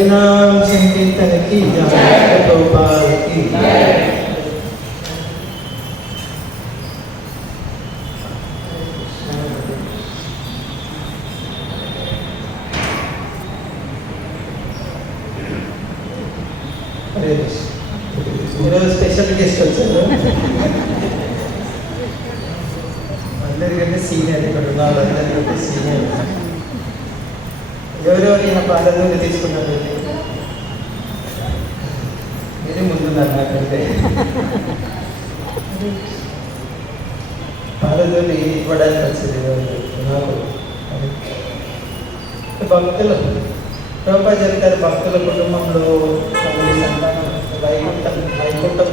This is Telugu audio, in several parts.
हरिनाम संकीर्तन की जय, गोपाल की जय। ఈరోజు స్పెషల్ గెస్ట్ వచ్చారు. అందరికంటే సీనియర్ ఇక్కడ ఉన్న వాళ్ళందరికంటే సీనియర్. ఎవరెవరు ఈయన పాలదూరి తీసుకున్నారు? మీరే ముందున్నారు నాకంటే. పాలదూరి ఇవ్వడానికి వచ్చింది నాకు. భక్తులు ప్రభుత్వ చెప్తారు, భక్తుల కుటుంబంలో సంతానం వైకుంఠం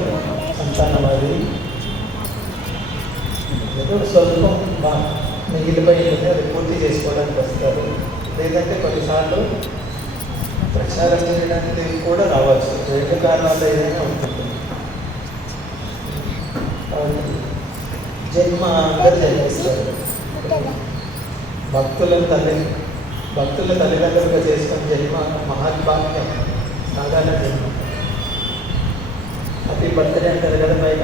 సంతానం అది ఏదో స్వల్పం మిగిలిపోయింది, అది పూర్తి చేసుకోవడానికి వస్తారు. లేదంటే కొన్నిసార్లు ప్రచారం చేయడానికి కూడా రావచ్చు. రెండు కారణాలు ఏదైనా ఉంటుంది. జన్మ అందరూ జన్మిస్తారు. భక్తుల తల్లిదండ్రులుగా చేసుకుని జన్మ మహాత్భాగ్యం, సాధారణ జన్మ. హ్యాపీ బర్త్డే అంటారు కదా బయట.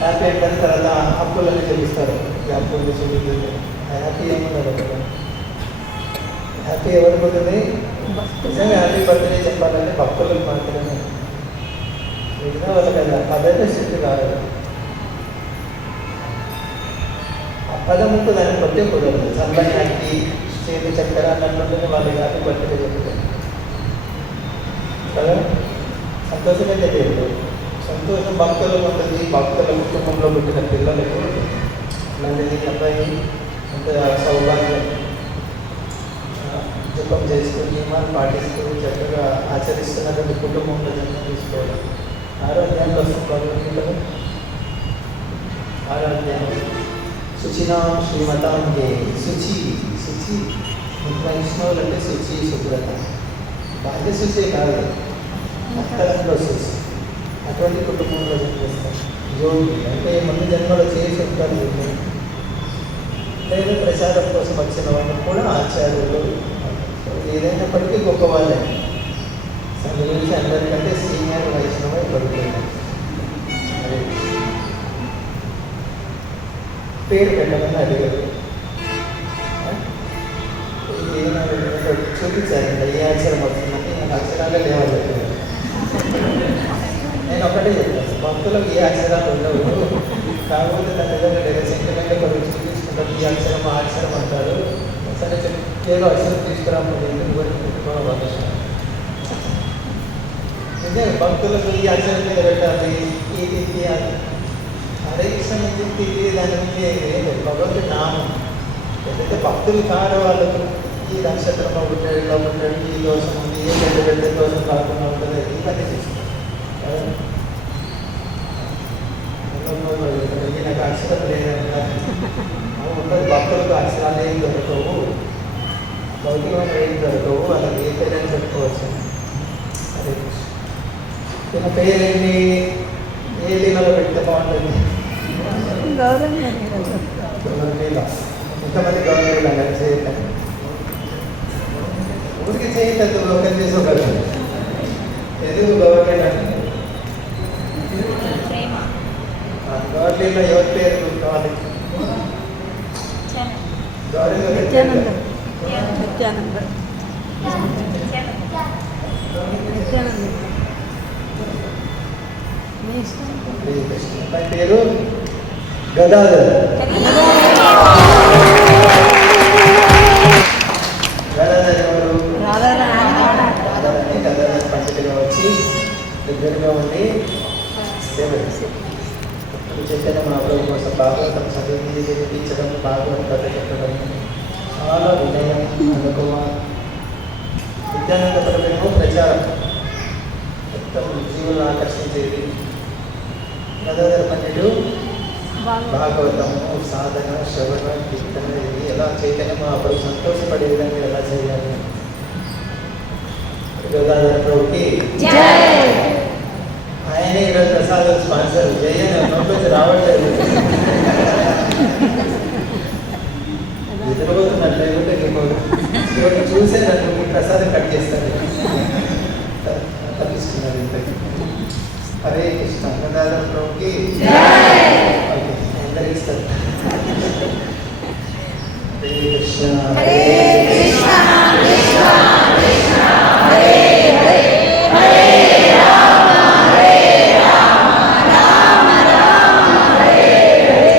హ్యాపీ అయిపోయిన తర్వాత అప్పులని చెల్లిస్తారు. అప్పులు చెల్లింది హ్యాపీ ఏమన్నారు కదా. హ్యాపీ ఎవరికి ఉంటుంది? నిజంగా హ్యాపీ బర్త్డే చెప్పాలంటే భక్తులకు మాత్రమే. మిగతా వాళ్ళకి అది అదైతే స్థితి కాదు. ఆ పదముకు దాన్ని బట్టే కుదరదు. చల్లని హ్యాపీ చేతి చక్కెర అన్నట్టుంటే వాళ్ళకి హ్యాపీ బర్త్డే చెప్తారు కదా. సంతోషమే తెలియదు. సంతోషం భక్తులకు ఉంటుంది, భక్తుల కుటుంబంలో పుట్టిన పిల్లలకు. అలాంటిది అబ్బాయి అంత సౌభాగ్యం. జపం చేస్తూ నియమాలు పాటిస్తూ చక్కగా ఆచరిస్తున్నటువంటి కుటుంబంలో జన్మ తీసుకోవడం. ఆరోగ్యంలో భగవద్గీతలో ఆరోగ్యం శుచినాం శ్రీమతాం గే. శుచి వైష్ణవులు అంటే శుచి, శుభ్రత. బాహ్య శుచి కాదు, అంతరంలో శుచి. అటువంటి కుటుంబంలో జన్మిస్తాం. యోగి అంటే ముందు జన్మలో చేసి ఉంటారు. లేదా ప్రచారం కోసం వచ్చిన వాళ్ళు కూడా ఆచార్యులు. ఏదైనప్పటికీ గొప్పవాళ్ళే. సంఘ గురించి అందరికంటే సీనియర్ వైష్ణవ పడుతుంది. పేరు పెట్టమని అడిగారు. చూపించారండి ఏ అక్షరం వస్తుందంటే నేను అక్షరాలే లేవాలి. నేను ఒకటే చెప్పాను, భక్తులకు ఏ అక్షరాలు ఉండవు. కాకపోతే తన దగ్గర సెంటిమెంట్ కొన్ని చూపించుకుంటారు. ఈ అక్షరం ఆ అక్షరం అంటారు. సరే ఏదో అక్షరం తీసుకురాకపోతే పెట్టుకోవాలి. నిజంగా భక్తులకు ఈ అక్షరం మీద పెట్టాలి, ఇది అది. హరే కృష్ణ ఇది దాని మీద భగవంతుడి నామం. ఏదైతే భక్తులు కారు వాళ్ళకు ఈ నక్షత్రంలో పుట్టాడు, ఇలా పుట్టాడు, ఈ దోషం ఉంది, ఏ పెద్ద దోషం కాకుండా ఉంటుంది, ఇవన్నీ చేస్తారు. నాకు అక్షరం లేదంటే ఉన్నది భక్తులకు అక్షరాలు ఏం దొరకవు, భౌతికమైన ఏం దొరకవు. వాళ్ళకి ఏ పేరైనా చెప్పుకోవచ్చు. హరే కృష్ణ. ఈయన పేరేంటి? ఏ లీలలో పెడితే బాగుంటుంది? గౌరవలీల. ఇంతమంది గౌరవలీల అని చేయటం ఊరికి చేయటద్దు. ఒకరి చేసి ఒకరు ఎందుకు గౌరవలీల? గౌరవలీల ఎవరి పేరు కావాలి? పేరు గదాధర్. గదాధర్ ఎవరు? గదాధర్ పండితుగా వచ్చి దగ్గరగా ఉండి చైతన్య మహాప్రభు కోసం భాగవతం చదివి వినిపించడం, భాగవతం కథ చెప్పడం, చాలా వినయం, అనుకుమార్. విద్యానంద పరమేమో ప్రచారం, మొత్తం జీవులను ఆకర్షించేది. గదాధర్ పండితుడు భాగవతము, సాధన, శ్రవణ, కీర్తన, ఇది ఎలా చైతన్య మహాప్రభు సంతోషపడే విధంగా ఎలా చేయాలి. గదాధర్ ప్రభుకి ఆయనే ఈరోజు ప్రసాదం స్పాన్సర్. జయ నోట్లోంచి రావట్లేదు. నిద్రపోతున్నట్టు లేకుంటే నీకు చూసే నన్ను ప్రసాదం కట్ చేస్తాను తప్పిస్తున్నారు ఇంతకి. హరే కృష్ణ గదాధర ప్రభుకి అందరికి ఇస్తారు. హరే కృష్ణ హరే కృష్ణ కృష్ణ కృష్ణ హరే హరే హరే రామ హరే రామ రామ రామ హరే హరే.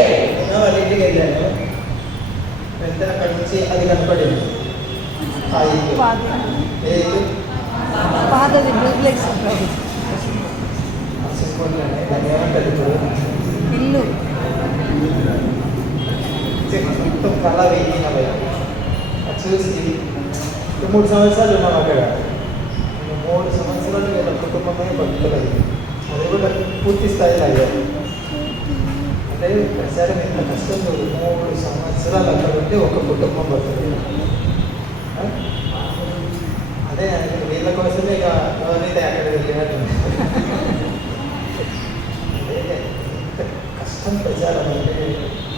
వాళ్ళ ఇంటికి వెళ్ళాను, వెళ్తే అక్కడి నుంచి అది కనపడింది. ఇల్లు మొత్తం కళ వేయిన చూసి 3 సంవత్సరాలు ఉన్నాం అక్కడ. 3 సంవత్సరాలు వీళ్ళ కుటుంబమే బతుకుతుంది. అది కూడా పూర్తి స్థాయిలో అయ్యారు. అంటే ప్రచారం ఎంత కష్టం. 3 సంవత్సరాలు అక్కడ ఉంటే ఒక కుటుంబం బతుకుతుంది. అదే వీళ్ళ కోసమే ఇక ఎవరైతే అక్కడ వెళ్ళినట్టు కష్టం ప్రచారం అంటే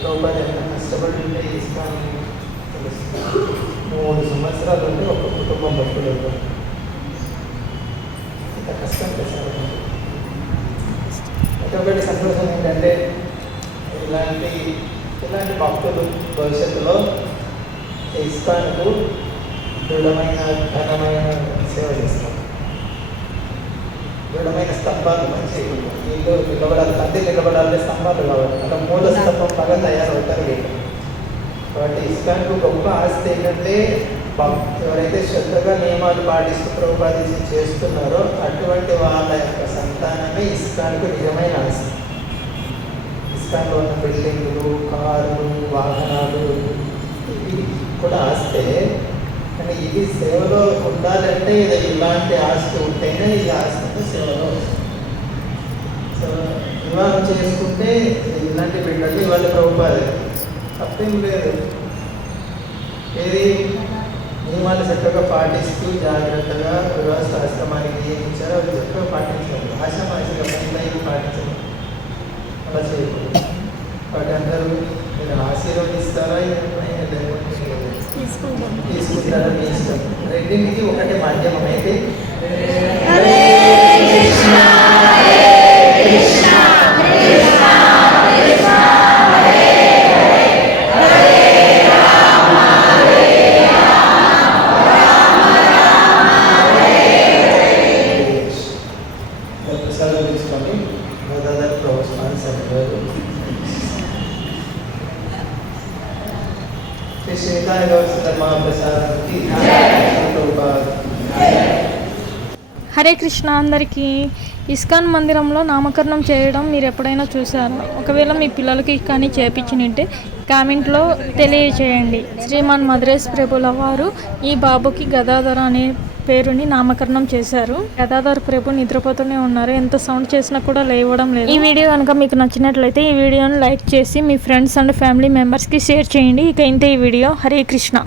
లోపల ఎంత కష్టపడి ఉంటే ఇస్తాను తెలుస్తుంది. 3 సంవత్సరాలు ఉంటే ఒక కుటుంబం బతుకులేదు. ఇంత కష్టం ప్రచారం. ఒకటి సంతోషం ఏంటంటే ఇలాంటి భక్తులు భవిష్యత్తులో ఇస్కాన్కు దృఢమైన ఘనమైన సేవ చేస్తాం. దృఢమైన స్తంభాలు మంచి వీళ్ళు నిలబడాలి, తండ్రి నిలబడాలి, స్తంభాలు కావాలి. అలా మూల స్తంభం బాగా తయారవుతారు వీళ్ళు. కాబట్టి ఇస్కాన్కు గొప్ప ఆస్తి ఏంటంటే ఎవరైతే శ్రద్ధగా నియమాలు పాటిస్తూ ప్రభుపాదించి చేస్తున్నారో అటువంటి వాళ్ళ యొక్క సంతానమే ఇస్కాన్కు నిజమైన ఆస్తి. ఇస్కాన్లో ఉన్న బిల్డింగులు, కార్లు, వాహనాలు ఇవి కూడా ఆస్తే, కానీ ఇది సేవలో ఉండాలంటే ఇది ఇలాంటి ఆస్తి ఉంటేనే ఈ ఆస్తితో సేవలో వస్తుంది. సో వివాహం చేసుకుంటే ఇలాంటి బిడ్డలు ఇవాళ ప్రభుపాది తప్పేం లేదు. ఏది నియమాలు చక్కగా పాటిస్తూ జాగ్రత్తగా గృహస్థ ఆశ్రమానికి ఏం ఇచ్చారో అవి చక్కగా పాటించాలి. ఆశ్రమానికి పనులు పాటించాలి, అలా చేయకూడదు. కాబట్టి అందరూ మీరు ఆశీర్వదిస్తారా తీసుకుంటారా మీ ఇష్టం. రెండింటికి ఒకటే మాధ్యమం అయితే ప్రసాదం తీసుకొని గోదావరి ప్రభుత్వాన్ని సరిపోయారు. హరే కృష్ణ. అందరికీ ఇస్కాన్ మందిరంలో నామకరణం చేయడం మీరు ఎప్పుడైనా చూసారా? ఒకవేళ మీ పిల్లలకి కానీ చేపించినట్టే కామెంట్లో తెలియచేయండి. శ్రీమాన్ మద్రేస్ ప్రభుల వారు ఈ బాబుకి గదాధర అనే పేరుని నామకరణం చేశారు. గదాధర్ ప్రభు నిద్రపోతూనే ఉన్నారు. ఎంత సౌండ్ చేసినా కూడా లేవడం లేదు. ఈ వీడియో కనుక మీకు నచ్చినట్లయితే ఈ వీడియోని లైక్ చేసి మీ ఫ్రెండ్స్ అండ్ ఫ్యామిలీ మెంబర్స్కి షేర్ చేయండి. ఇక ఇంతే ఈ వీడియో. హరే కృష్ణ.